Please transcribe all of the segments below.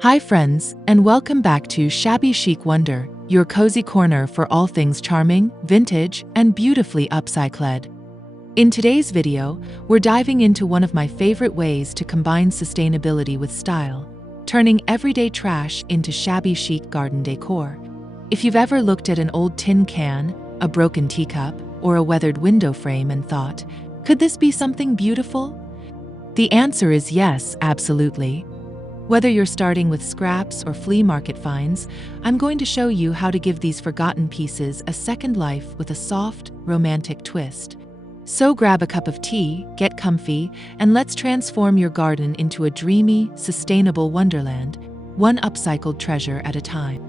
Hi friends, and welcome back to Shabby Chic Wonder, your cozy corner for all things charming, vintage, and beautifully upcycled. In today's video, we're diving into one of my favorite ways to combine sustainability with style, turning everyday trash into shabby chic garden decor. If you've ever looked at an old tin can, a broken teacup, or a weathered window frame and thought, could this be something beautiful? The answer is yes, absolutely. Whether you're starting with scraps or flea market finds, I'm going to show you how to give these forgotten pieces a second life with a soft, romantic twist. So grab a cup of tea, get comfy, and let's transform your garden into a dreamy, sustainable wonderland, one upcycled treasure at a time.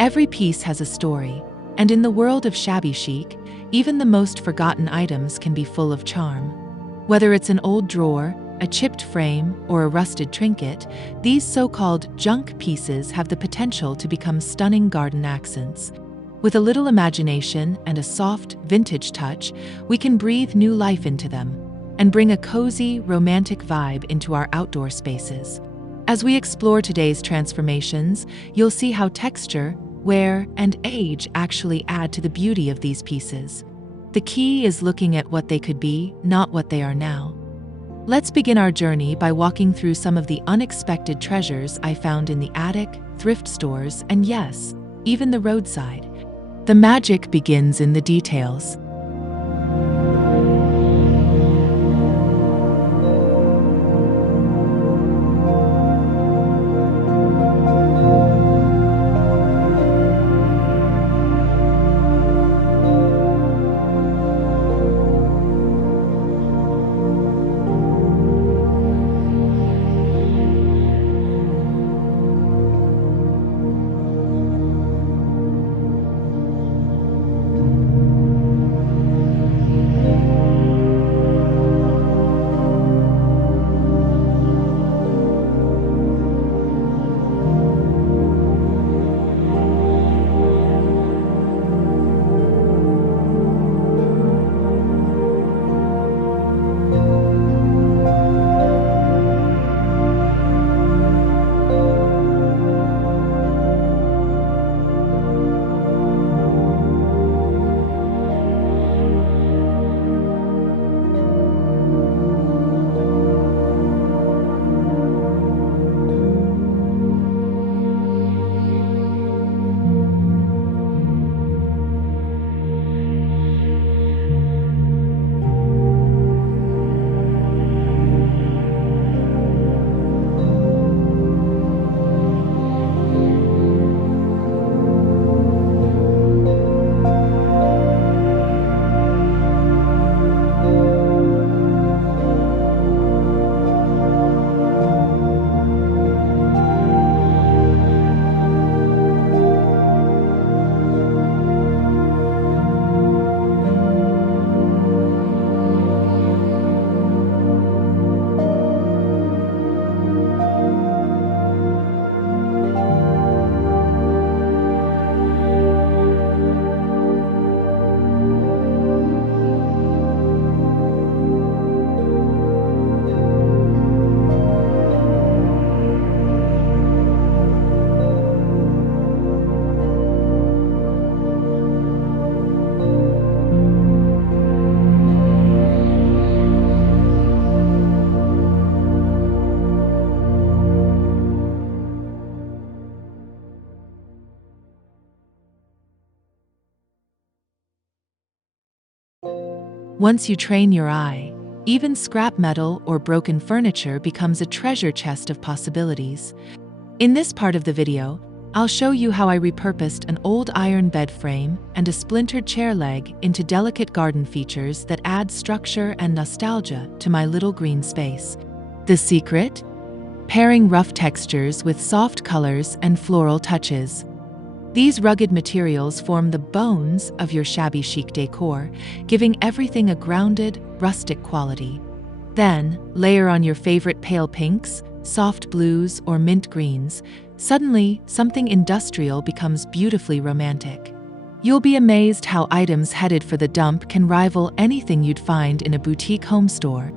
Every piece has a story, and in the world of shabby chic, even the most forgotten items can be full of charm. Whether it's an old drawer, a chipped frame, or a rusted trinket, these so-called junk pieces have the potential to become stunning garden accents. With a little imagination and a soft, vintage touch, we can breathe new life into them and bring a cozy, romantic vibe into our outdoor spaces. As we explore today's transformations, you'll see how texture, wear, and age actually add to the beauty of these pieces. The key is looking at what they could be, not what they are now. Let's begin our journey by walking through some of the unexpected treasures I found in the attic, thrift stores, and yes, even the roadside. The magic begins in the details. Once you train your eye, even scrap metal or broken furniture becomes a treasure chest of possibilities. In this part of the video, I'll show you how I repurposed an old iron bed frame and a splintered chair leg into delicate garden features that add structure and nostalgia to my little green space. The secret? Pairing rough textures with soft colors and floral touches. These rugged materials form the bones of your shabby chic decor, giving everything a grounded, rustic quality. Then, layer on your favorite pale pinks, soft blues, or mint greens, Suddenly, something industrial becomes beautifully romantic. You'll be amazed how items headed for the dump can rival anything you'd find in a boutique home store.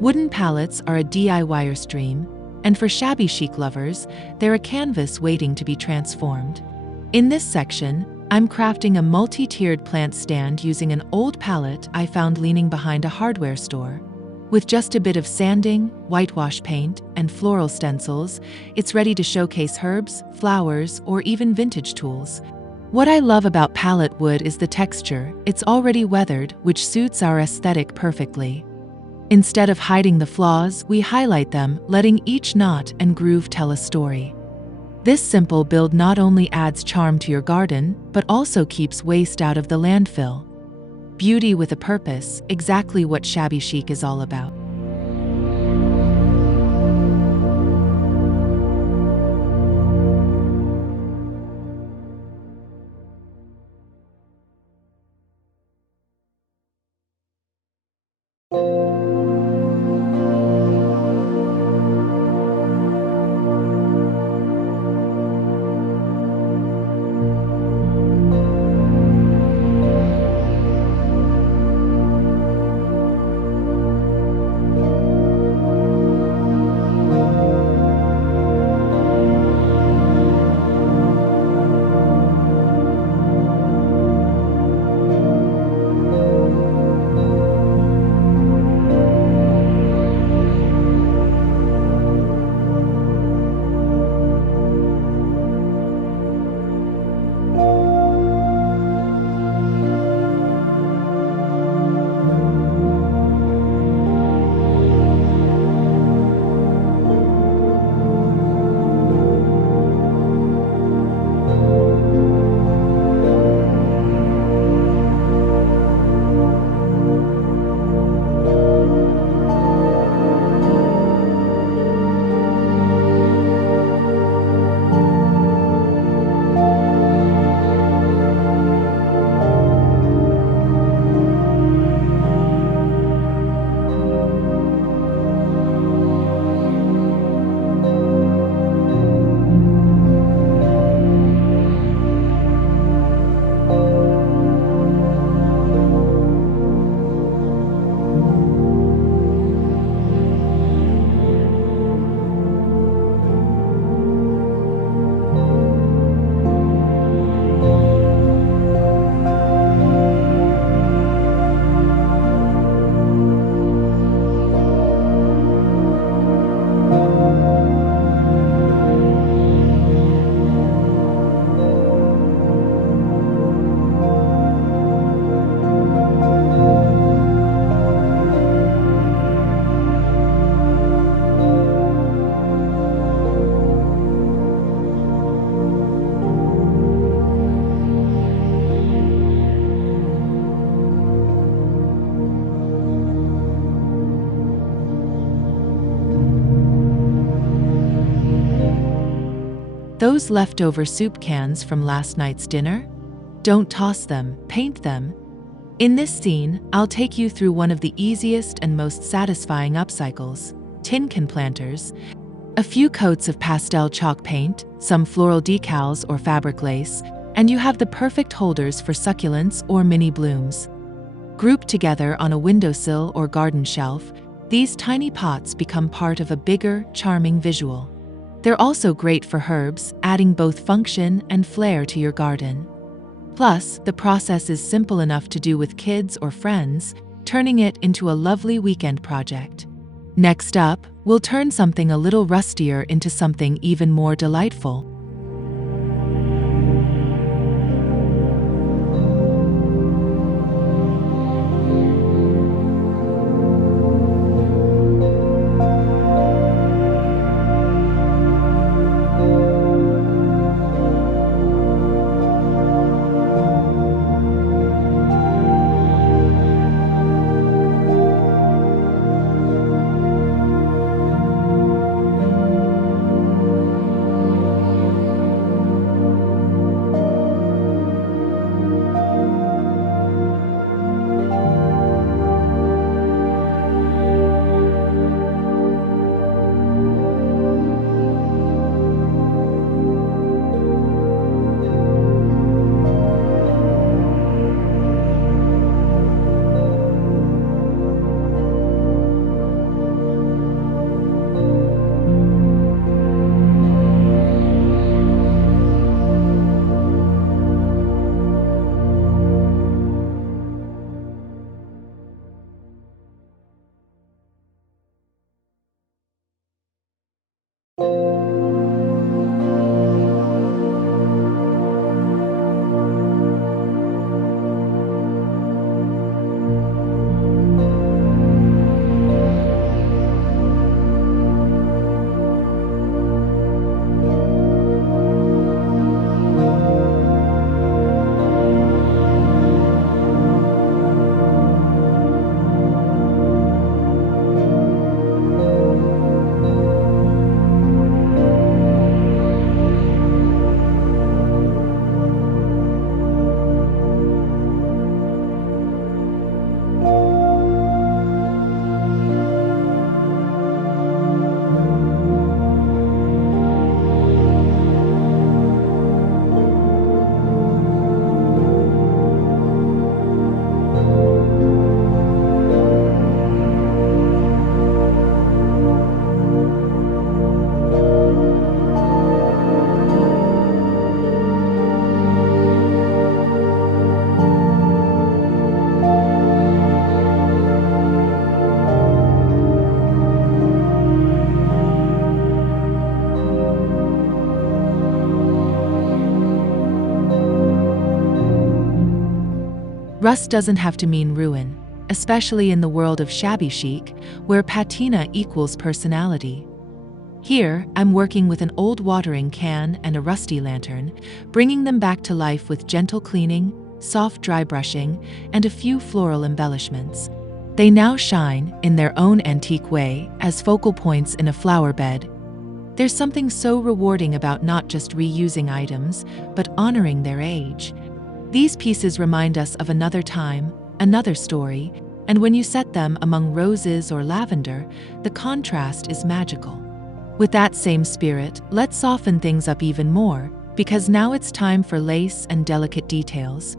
Wooden pallets are a DIYer's dream, and for shabby chic lovers, they're a canvas waiting to be transformed. In this section, I'm crafting a multi-tiered plant stand using an old pallet I found leaning behind a hardware store. With just a bit of sanding, whitewash paint, and floral stencils, it's ready to showcase herbs, flowers, or even vintage tools. What I love about pallet wood is the texture. It's already weathered, which suits our aesthetic perfectly. Instead of hiding the flaws, we highlight them, letting each knot and groove tell a story. This simple build not only adds charm to your garden, but also keeps waste out of the landfill. Beauty with a purpose, exactly what shabby chic is all about. Those leftover soup cans from last night's dinner? Don't toss them, paint them. In this scene, I'll take you through one of the easiest and most satisfying upcycles: tin can planters. A few coats of pastel chalk paint, some floral decals or fabric lace, and you have the perfect holders for succulents or mini blooms. Grouped together on a windowsill or garden shelf, these tiny pots become part of a bigger, charming visual. They're also great for herbs, adding both function and flair to your garden. Plus, the process is simple enough to do with kids or friends, turning it into a lovely weekend project. Next up, we'll turn something a little rustier into something even more delightful. Rust doesn't have to mean ruin, especially in the world of shabby chic, where patina equals personality. Here, I'm working with an old watering can and a rusty lantern, bringing them back to life with gentle cleaning, soft dry brushing, and a few floral embellishments. They now shine, in their own antique way, as focal points in a flower bed. There's something so rewarding about not just reusing items, but honoring their age. These pieces remind us of another time, another story, and when you set them among roses or lavender, the contrast is magical. With that same spirit, let's soften things up even more, because now it's time for lace and delicate details.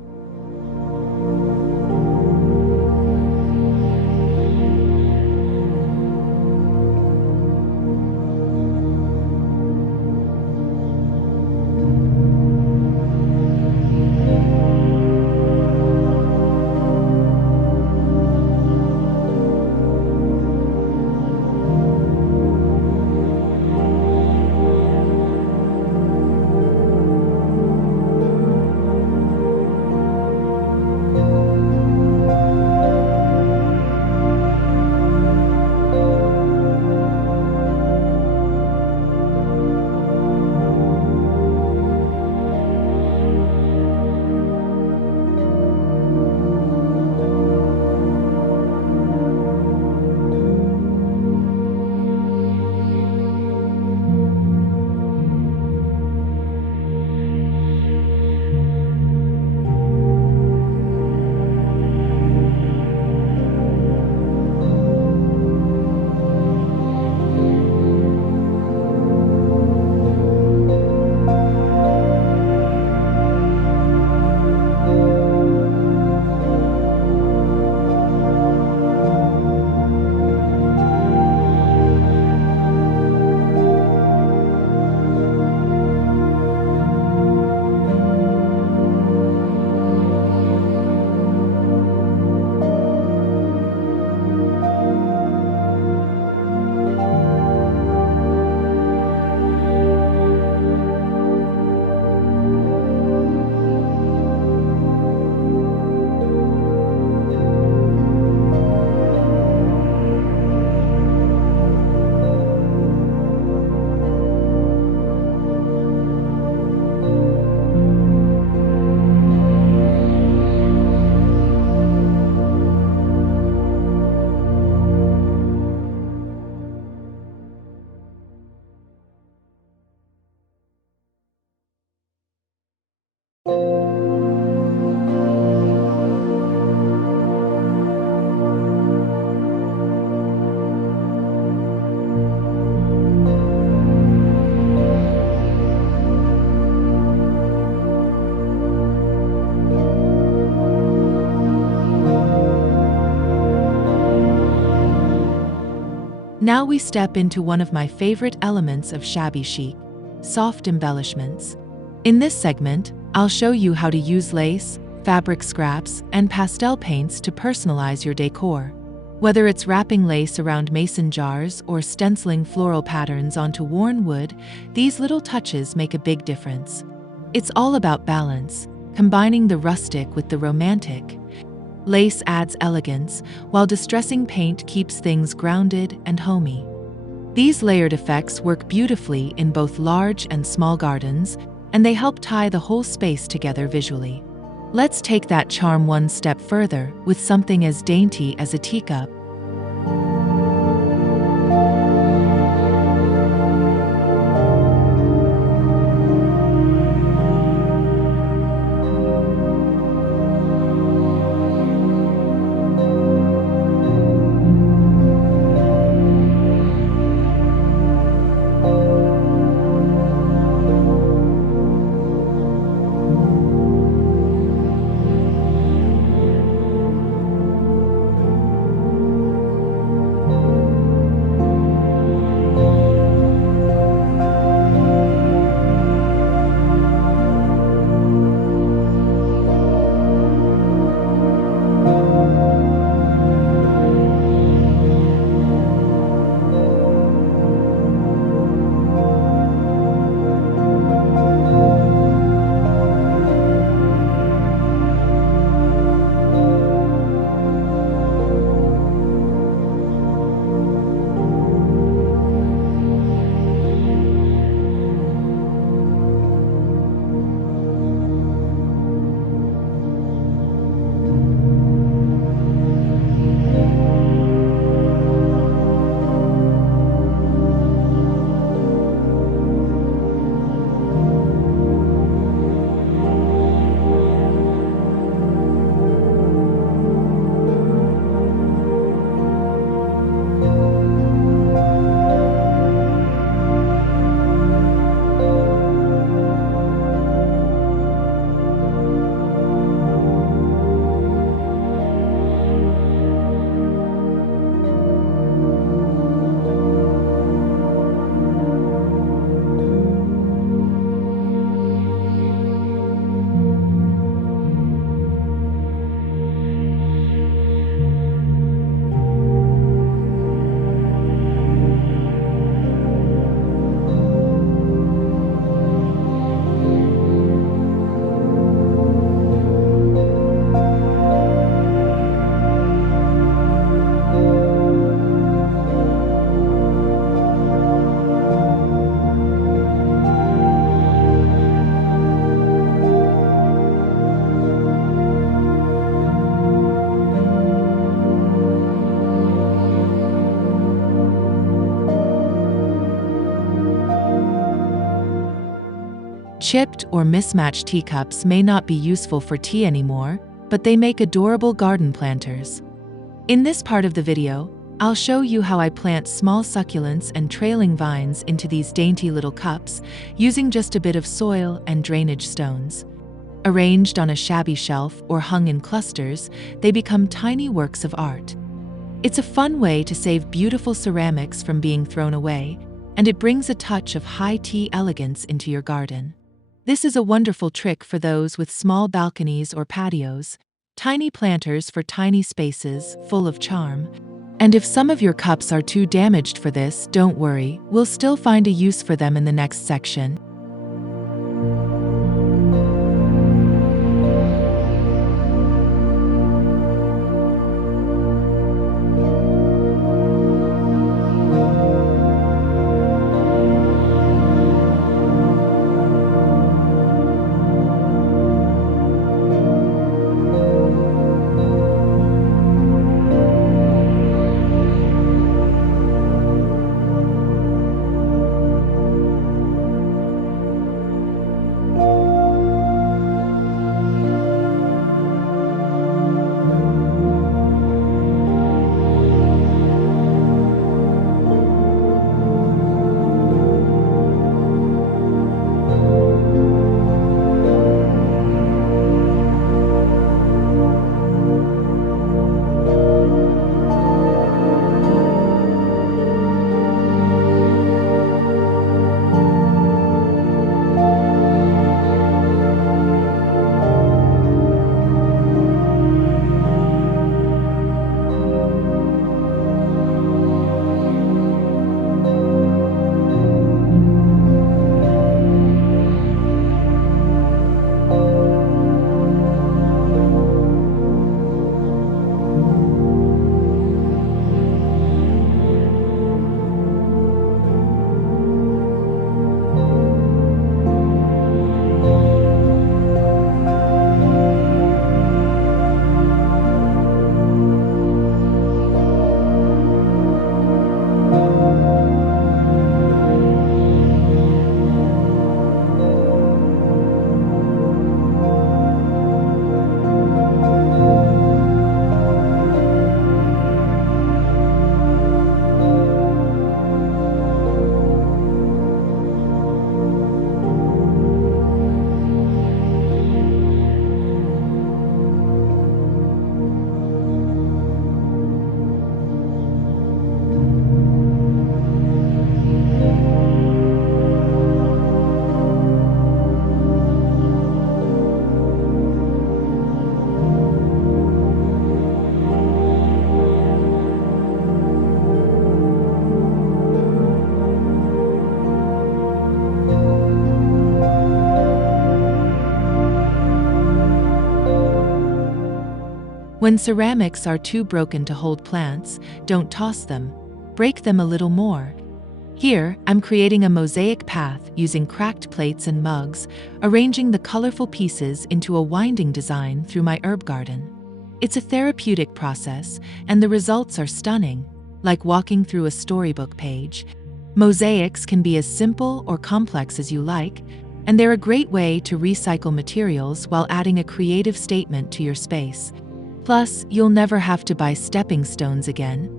Now we step into one of my favorite elements of shabby chic: soft embellishments. In this segment, I'll show you how to use lace, fabric scraps, and pastel paints to personalize your decor. Whether it's wrapping lace around mason jars or stenciling floral patterns onto worn wood, these little touches make a big difference. It's all about balance, combining the rustic with the romantic. Lace adds elegance, while distressing paint keeps things grounded and homey. These layered effects work beautifully in both large and small gardens, and they help tie the whole space together visually. Let's take that charm one step further with something as dainty as a teacup. Chipped or mismatched teacups may not be useful for tea anymore, but they make adorable garden planters. In this part of the video, I'll show you how I plant small succulents and trailing vines into these dainty little cups, using just a bit of soil and drainage stones. Arranged on a shabby shelf or hung in clusters, they become tiny works of art. It's a fun way to save beautiful ceramics from being thrown away, and it brings a touch of high-tea elegance into your garden. This is a wonderful trick for those with small balconies or patios, tiny planters for tiny spaces full of charm. And if some of your cups are too damaged for this, don't worry, we'll still find a use for them in the next section. When ceramics are too broken to hold plants, don't toss them. Break them a little more. Here, I'm creating a mosaic path using cracked plates and mugs, arranging the colorful pieces into a winding design through my herb garden. It's a therapeutic process, and the results are stunning, like walking through a storybook page. Mosaics can be as simple or complex as you like, and they're a great way to recycle materials while adding a creative statement to your space. Plus, you'll never have to buy stepping stones again.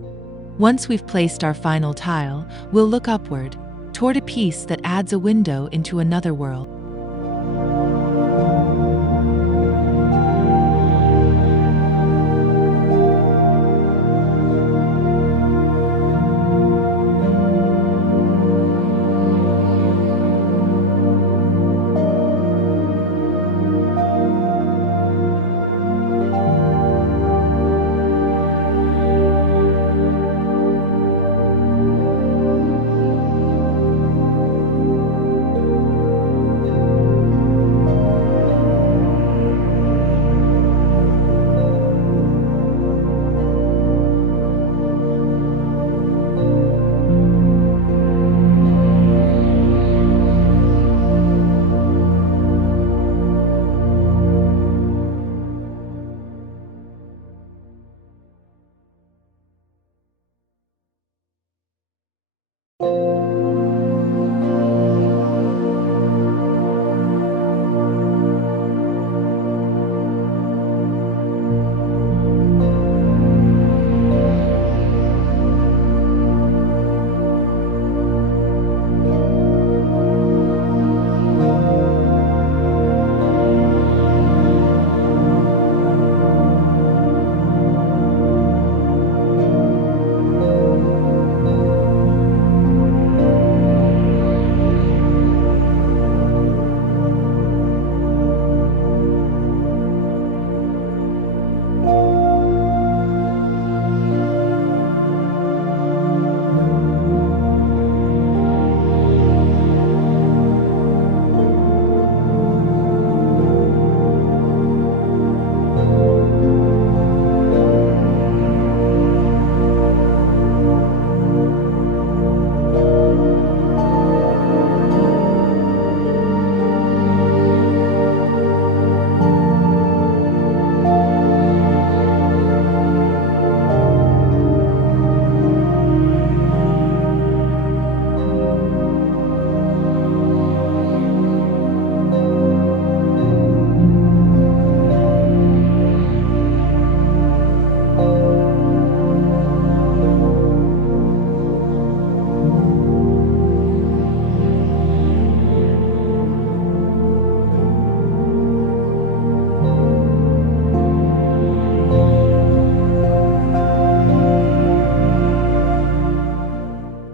Once we've placed our final tile, we'll look upward, toward a piece that adds a window into another world.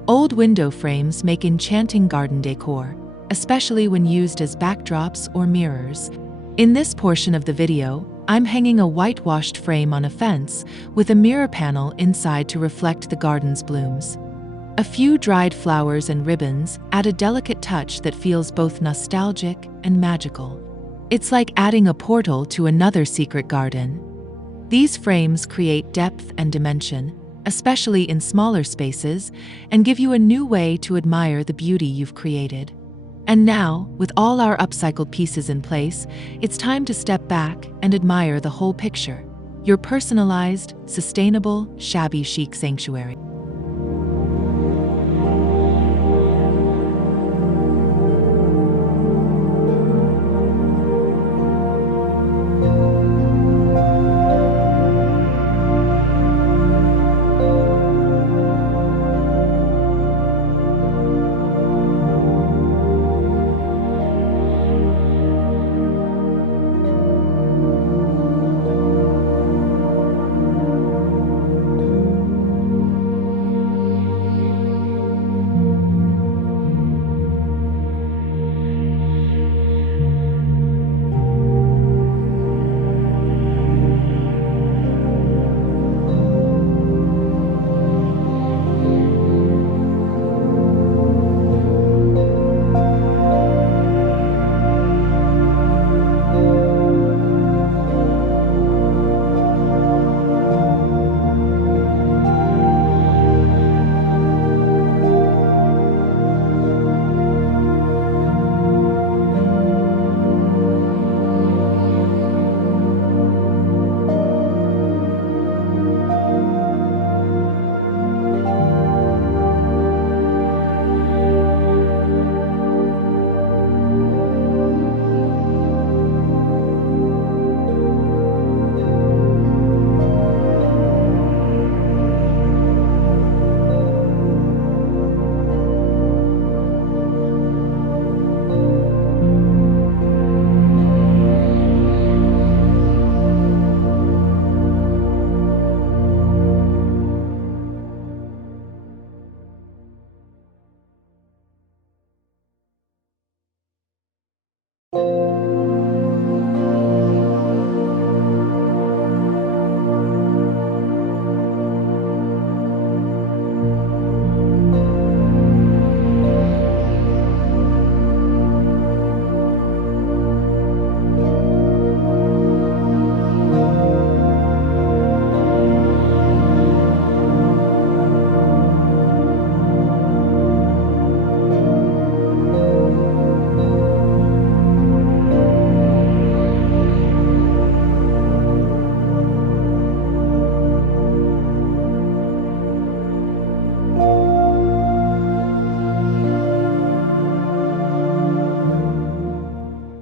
Old window frames make enchanting garden decor, especially when used as backdrops or mirrors. In this portion of the video, I'm hanging a whitewashed frame on a fence with a mirror panel inside to reflect the garden's blooms. A few dried flowers and ribbons add a delicate touch that feels both nostalgic and magical. It's like adding a portal to another secret garden. These frames create depth and dimension, especially in smaller spaces, and give you a new way to admire the beauty you've created. And now, with all our upcycled pieces in place, it's time to step back and admire the whole picture. Your personalized, sustainable, shabby chic sanctuary.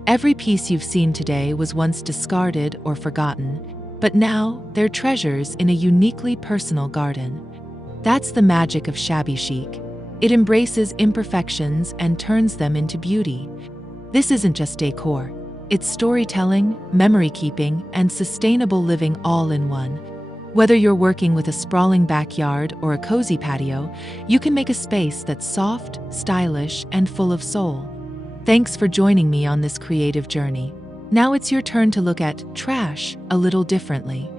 Every piece you've seen today was once discarded or forgotten, but now they're treasures in a uniquely personal garden. That's the magic of shabby chic. It embraces imperfections and turns them into beauty. This isn't just decor. It's storytelling, memory keeping, and sustainable living all in one. Whether you're working with a sprawling backyard or a cozy patio, you can make a space that's soft, stylish, and full of soul. Thanks for joining me on this creative journey. Now it's your turn to look at trash a little differently.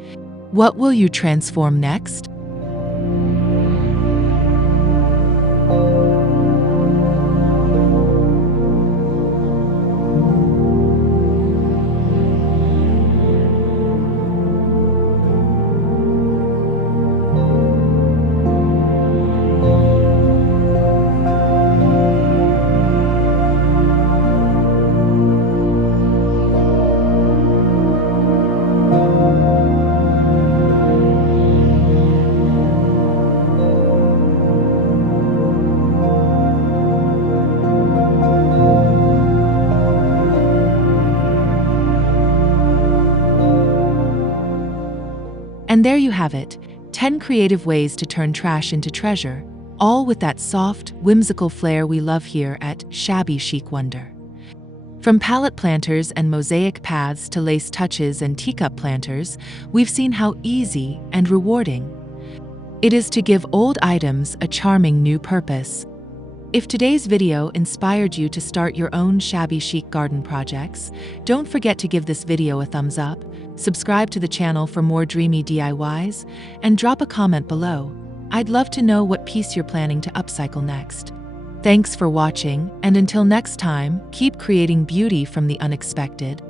What will you transform next? And there you have it, 10 creative ways to turn trash into treasure, all with that soft, whimsical flair we love here at Shabby Chic Wonder. From pallet planters and mosaic paths to lace touches and teacup planters, we've seen how easy and rewarding it is to give old items a charming new purpose. If today's video inspired you to start your own shabby chic garden projects, don't forget to give this video a thumbs up, subscribe to the channel for more dreamy DIYs, and drop a comment below. I'd love to know what piece you're planning to upcycle next. Thanks for watching, and until next time, keep creating beauty from the unexpected.